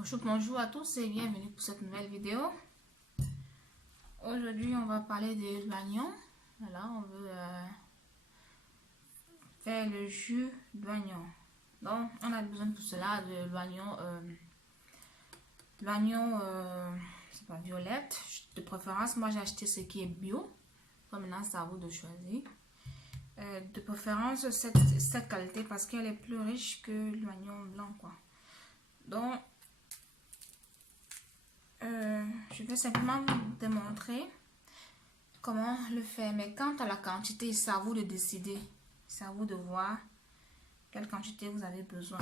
Bonjour à tous et bienvenue pour cette nouvelle vidéo. Aujourd'hui, on va parler de l'oignon. Voilà, on veut faire le jus d'oignon. Donc, on a besoin pour cela de l'oignon. C'est pas violette. De préférence, moi j'ai acheté ce qui est bio. Comme maintenant, c'est à vous de choisir. De préférence, cette qualité parce qu'elle est plus riche que l'oignon blanc, quoi. Donc, je vais simplement vous démontrer comment le faire. Mais quant à la quantité, c'est à vous de décider. C'est à vous de voir quelle quantité vous avez besoin.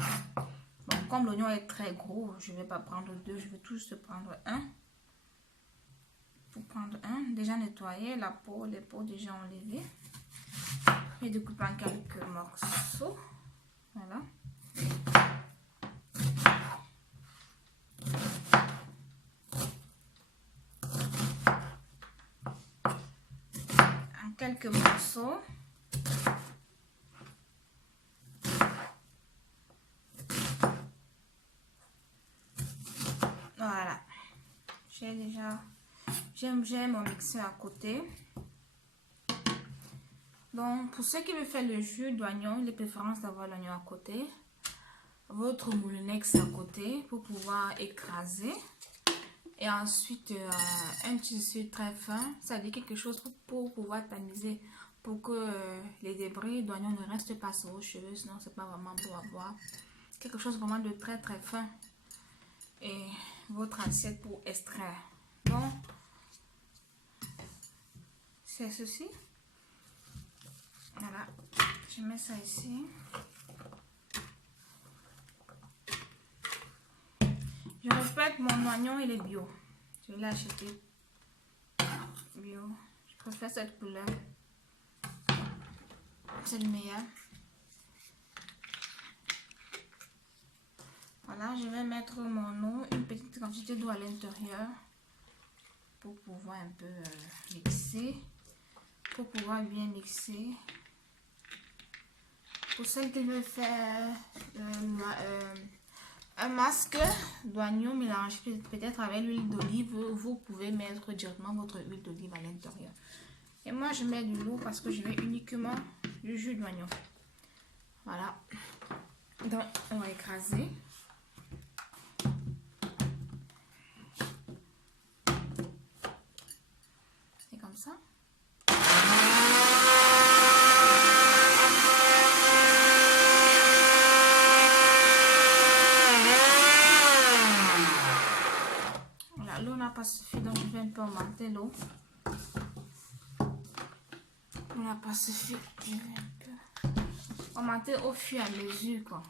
Bon, comme l'oignon est très gros, je ne vais pas prendre deux. Je vais tous prendre un. Pour prendre un, déjà nettoyé, la peau, les peaux déjà enlevées. Et découper en quelques morceaux. Voilà. Quelques morceaux. Voilà. J'ai mon mixeur à côté. Donc, pour ceux qui veulent faire le jus d'oignon, il est préférence d'avoir l'oignon à côté. Votre moulinex à côté pour pouvoir écraser. Et ensuite, un tissu très fin, ça dit quelque chose pour pouvoir tamiser, pour que les débris d'oignon ne restent pas sur vos cheveux, sinon c'est pas vraiment beau à voir. Quelque chose vraiment de très très fin. Et votre assiette pour extraire. Donc, c'est ceci. Voilà, je mets ça ici. Je répète, mon oignon il est bio. Je l'ai acheté bio. Je préfère cette couleur. C'est le meilleur. Voilà, je vais mettre mon eau, une petite quantité d'eau à l'intérieur pour pouvoir un peu mixer. Pour pouvoir bien mixer. Pour celles qui veulent faire un masque d'oignon mélangé peut-être avec l'huile d'olive, vous pouvez mettre directement votre huile d'olive à l'intérieur. Et moi, je mets de l'eau parce que je mets uniquement du jus d'oignon. Voilà. Donc, on va écraser. C'est comme ça. L'eau n'a pas suffi, donc je vais un peu augmenter l'eau. L'eau n'a pas suffi, je vais un peu augmenter au fur et à mesure, quoi.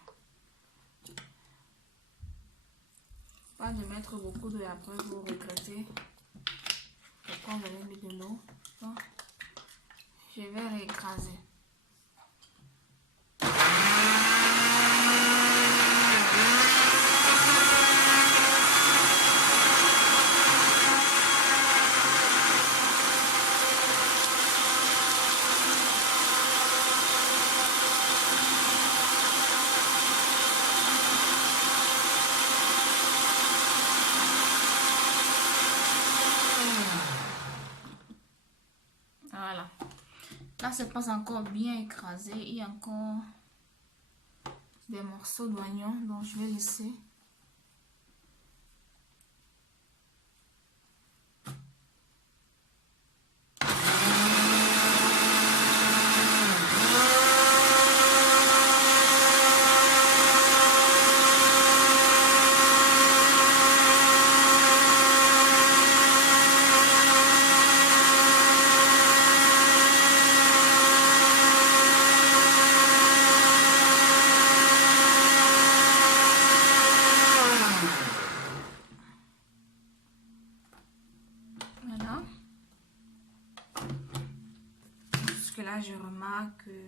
Pas de mettre beaucoup d'eau et après vous regrettez pourquoi vous avez mis de l'eau. Je vais réécraser. Voilà. Là, c'est pas encore bien écrasé. Il y a encore des morceaux d'oignon. Donc, je vais laisser. Voilà. Parce que là, je remarque que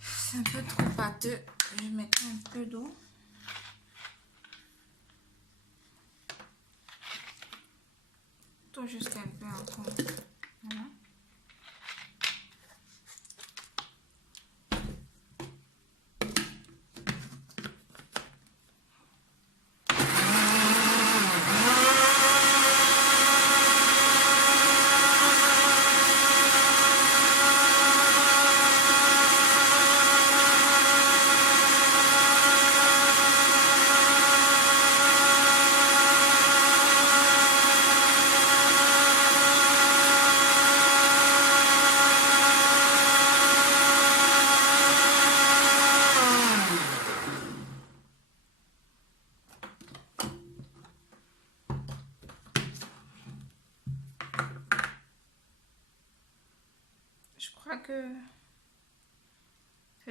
c'est un peu trop pâteux. Je mettrai un peu d'eau. Tout juste un peu encore. Voilà.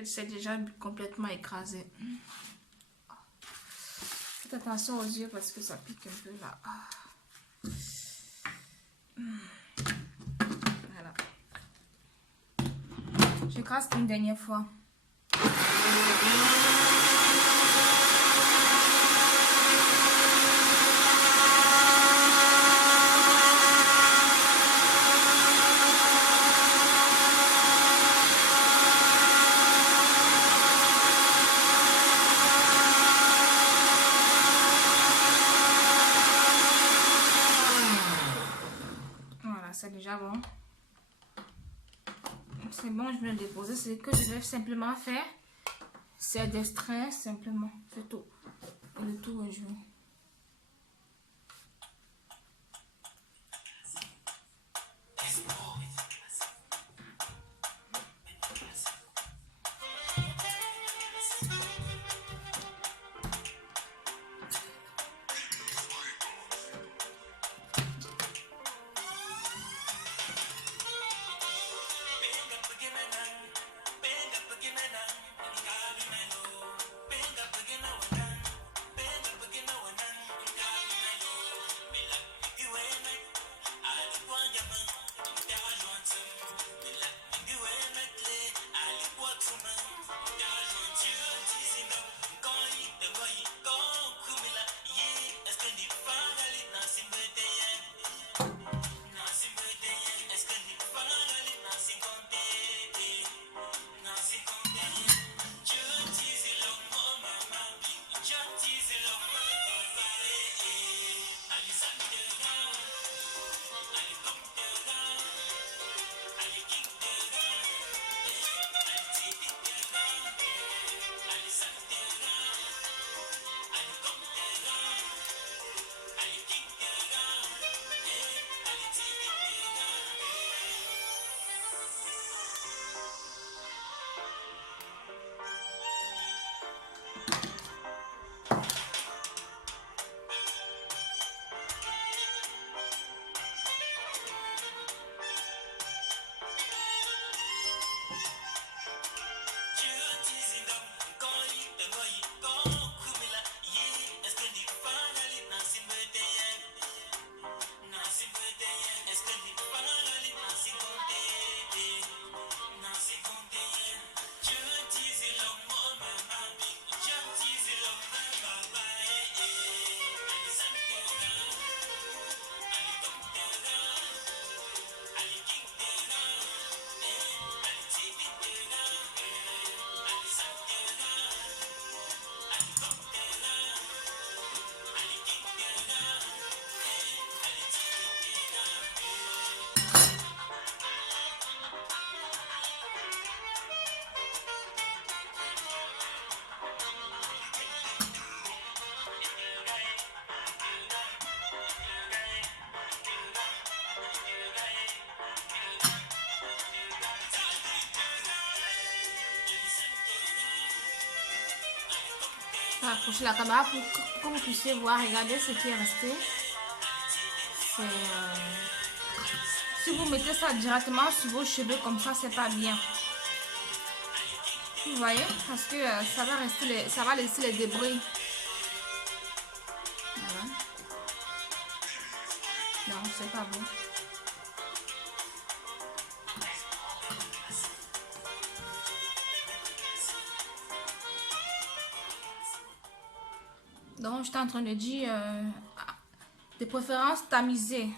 C'est déjà complètement écrasé. Faites attention aux yeux parce que ça pique un peu là. Voilà. J'écrase une dernière fois. C'est déjà bon. C'est bon, je vais le déposer. Ce que je vais simplement faire, c'est d'extraire simplement. C'est tout. Et le tout est joué. Approcher la caméra pour que vous puissiez voir. Regardez ce qui est resté. Si vous mettez ça directement sur vos cheveux comme ça, c'est pas bien. Vous voyez, parce que ça va laisser les débris. Voilà. Non, c'est pas bon. Donc, j'étais en train de dire, de préférence tamiser.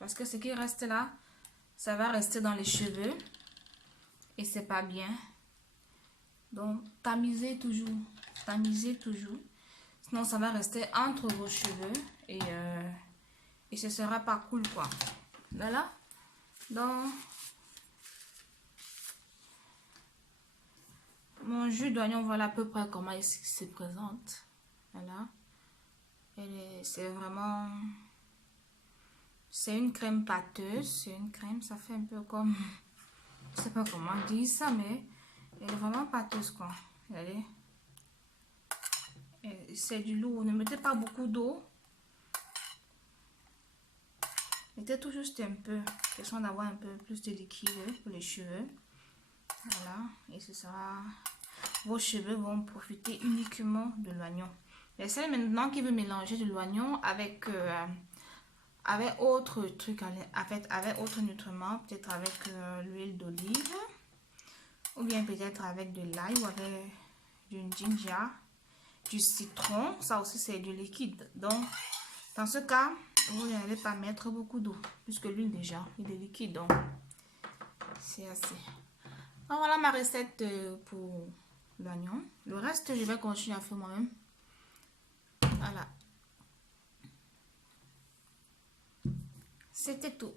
Parce que ce qui reste là, ça va rester dans les cheveux. Et c'est pas bien. Donc, tamisez toujours. Tamisez toujours. Sinon, ça va rester entre vos cheveux. Et ce sera pas cool, quoi. Voilà. Donc, mon jus d'oignon, voilà à peu près comment il se présente. Voilà. C'est vraiment... C'est une crème pâteuse. C'est une crème, ça fait un peu comme... Je sais pas comment dire ça, mais... Elle est vraiment pâteuse, quoi. Regardez. C'est du lourd. Ne mettez pas beaucoup d'eau. Mettez tout juste un peu. Question d'avoir un peu plus de liquide pour les cheveux. Voilà. Et ce sera vos cheveux vont profiter uniquement de l'oignon. Et celle maintenant qui veut mélanger de l'oignon avec autre truc, avec autre nutriments, peut-être avec l'huile d'olive, ou bien peut-être avec de l'ail ou avec du ginger, du citron. Ça aussi c'est du liquide. Donc dans ce cas, vous n'allez pas mettre beaucoup d'eau puisque l'huile déjà il est liquide, donc c'est assez. Donc voilà ma recette pour l'oignon. Le reste je vais continuer à faire moi-même. Voilà, c'était tout.